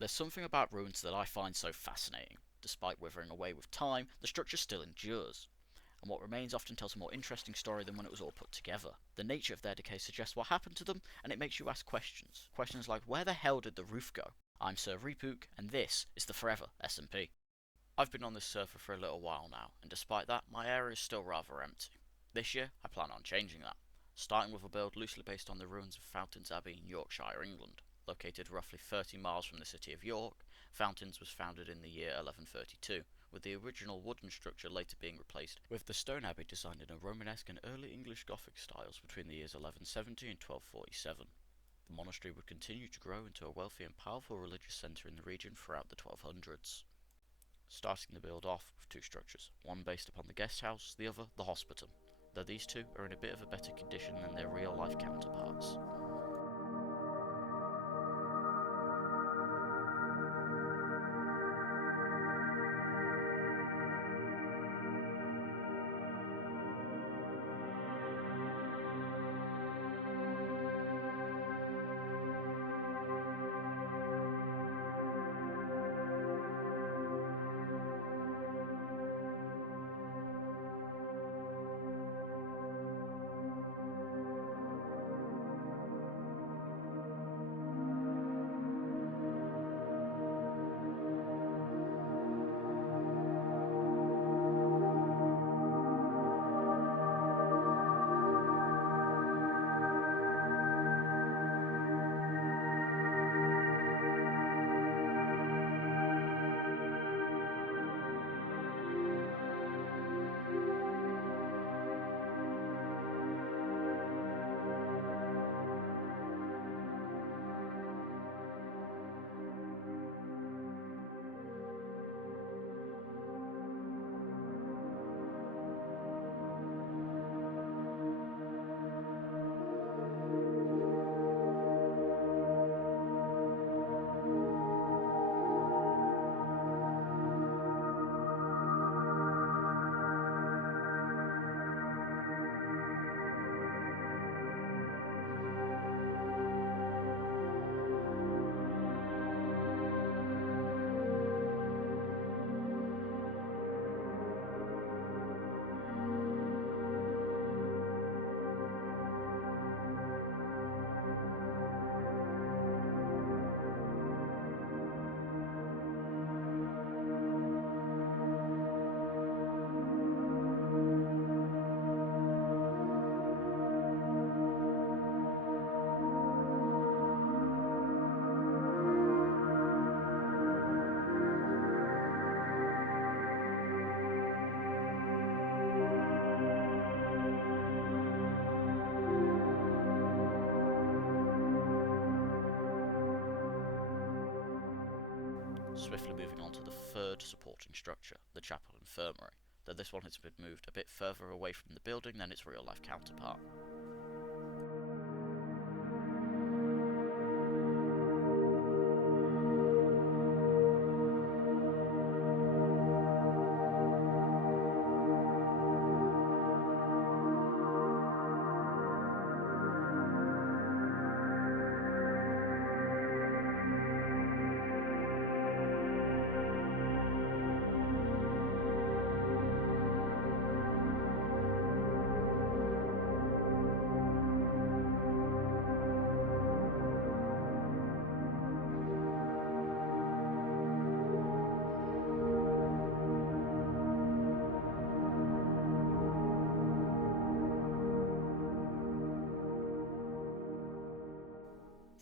There's something about ruins that I find so fascinating. Despite withering away with time, the structure still endures. And what remains often tells a more interesting story than when it was all put together. The nature of their decay suggests what happened to them, and it makes you ask questions. Questions like, where the hell did the roof go? I'm Sir Repook, and this is the FOREVER SMP. I've been on this server for a little while now, and despite that, my area is still rather empty. This year, I plan on changing that, starting with a build loosely based on the ruins of Fountains Abbey in Yorkshire, England. Located roughly 30 miles from the city of York, Fountains was founded in the year 1132, with the original wooden structure later being replaced with the stone abbey designed in a Romanesque and early English Gothic styles between the years 1170 and 1247. The monastery would continue to grow into a wealthy and powerful religious centre in the region throughout the 1200s. Starting the build off with two structures, one based upon the guest house, the other the hospital, though these two are in a bit of a better condition than their real life counterparts. Swiftly moving on to the third supporting structure, the chapel infirmary, though this one has been moved a bit further away from the building than its real life counterpart.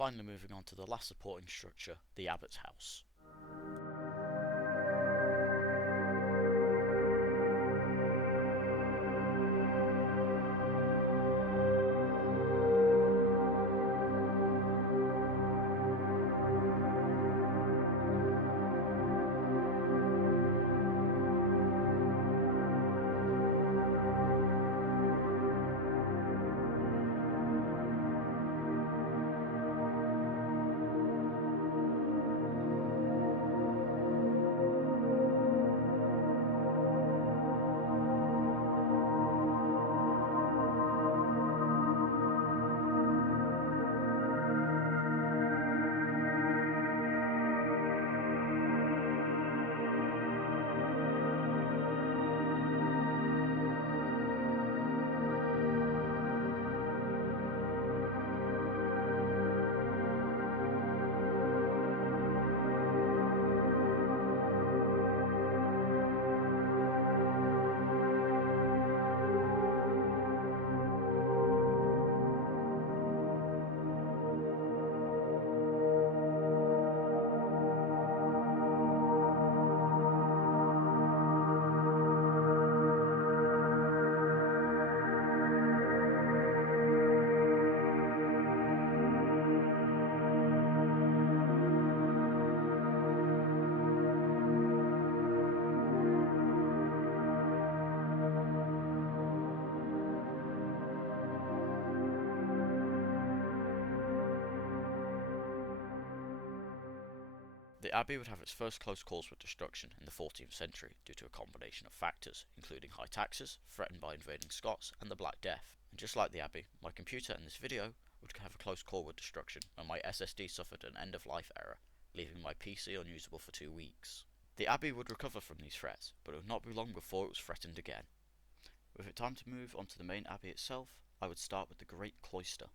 Finally moving on to the last supporting structure, the abbot's house. The abbey would have its first close calls with destruction in the 14th century due to a combination of factors, including high taxes, threatened by invading Scots, and the Black Death. And just like the abbey, my computer in this video would have a close call with destruction when my SSD suffered an end-of-life error, leaving my PC unusable for 2 weeks. The abbey would recover from these threats, but it would not be long before it was threatened again. With it time to move on to the main abbey itself, I would start with the Great Cloister.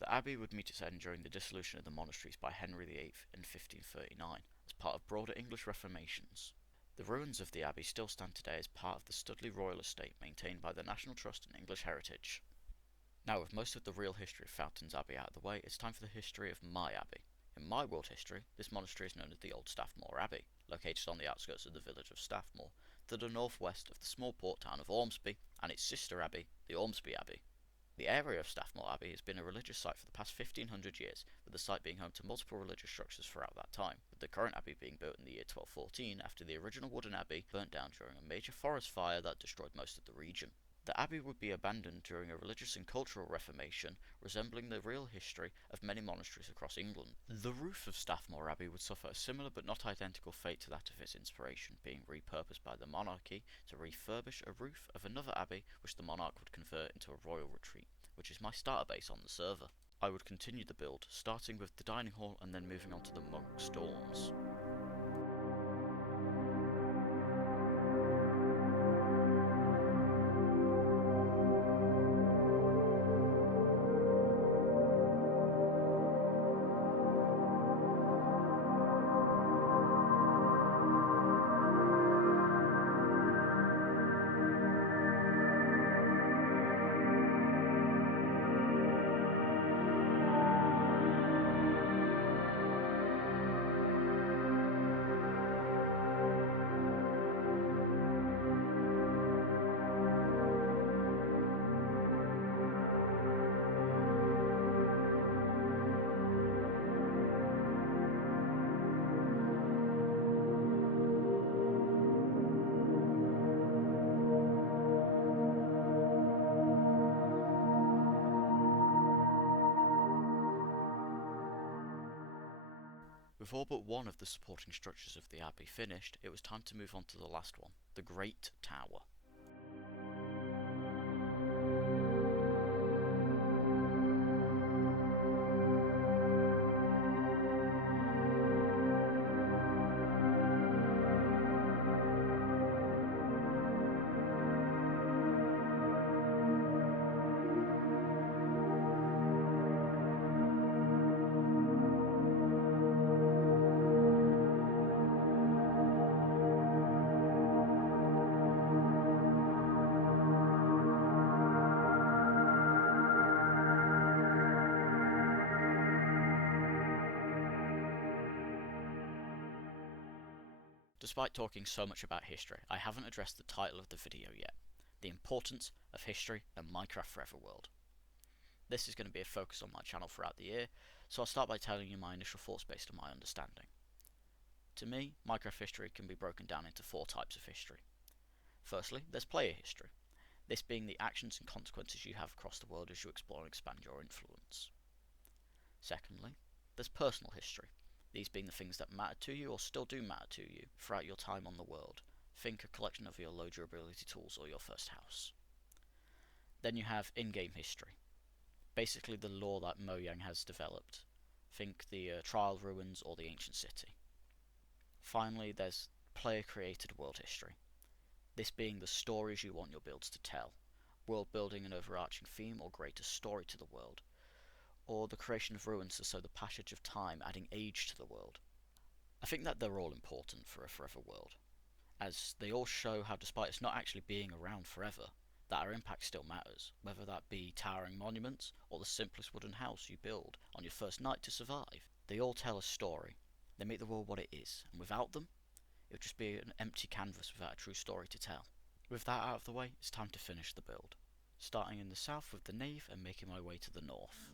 The abbey would meet its end during the dissolution of the monasteries by Henry VIII in 1539, as part of broader English reformations. The ruins of the abbey still stand today as part of the Studley Royal Estate maintained by the National Trust in English Heritage. Now, with most of the real history of Fountains Abbey out of the way, it's time for the history of my abbey. In my world history, this monastery is known as the Old Staffmore Abbey, located on the outskirts of the village of Staffmore, to the northwest of the small port town of Ormsby, and its sister abbey, the Ormsby Abbey. The area of Staffmore Abbey has been a religious site for the past 1500 years, with the site being home to multiple religious structures throughout that time, with the current abbey being built in the year 1214 after the original wooden abbey burnt down during a major forest fire that destroyed most of the region. The abbey would be abandoned during a religious and cultural reformation, resembling the real history of many monasteries across England. The roof of Staffmore Abbey would suffer a similar but not identical fate to that of its inspiration, being repurposed by the monarchy to refurbish a roof of another abbey which the monarch would convert into a royal retreat, which is my starter base on the server. I would continue the build, starting with the dining hall and then moving on to the monk's dorms. With all but one of the supporting structures of the abbey finished, it was time to move on to the last one, the Great Tower. Despite talking so much about history, I haven't addressed the title of the video yet, the importance of history and Minecraft Forever world. This is going to be a focus on my channel throughout the year, so I'll start by telling you my initial thoughts based on my understanding. To me, Minecraft history can be broken down into 4 types of history. Firstly, there's player history, this being the actions and consequences you have across the world as you explore and expand your influence. Secondly, there's personal history, these being the things that matter to you or still do matter to you throughout your time on the world. Think a collection of your low durability tools or your first house. Then you have in-game history, basically the lore that Mojang has developed. Think the Trial Ruins or the Ancient City. Finally, there's player-created world history, this being the stories you want your builds to tell, world building an overarching theme or greater story to the world, or the creation of ruins to show the passage of time adding age to the world. I think that they're all important for a forever world, as they all show how despite us not actually being around forever, that our impact still matters, whether that be towering monuments or the simplest wooden house you build on your first night to survive. They all tell a story, they make the world what it is, and without them, it would just be an empty canvas without a true story to tell. With that out of the way, it's time to finish the build, starting in the south with the nave and making my way to the north.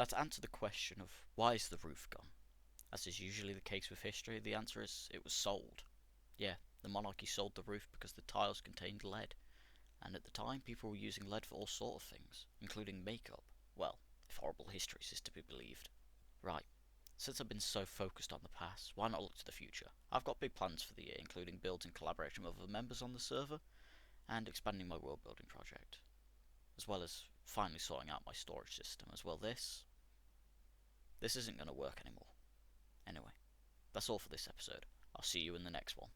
Now, to answer the question of why is the roof gone, as is usually the case with history, the answer is it was sold. Yeah, the monarchy sold the roof because the tiles contained lead, and at the time people were using lead for all sorts of things, including makeup. Well, if horrible histories is to be believed. Right, since I've been so focused on the past, why not look to the future? I've got big plans for the year, including building collaboration with other members on the server, and expanding my world building project, as well as finally sorting out my storage system as well. This isn't going to work anymore. Anyway, that's all for this episode. I'll see you in the next one.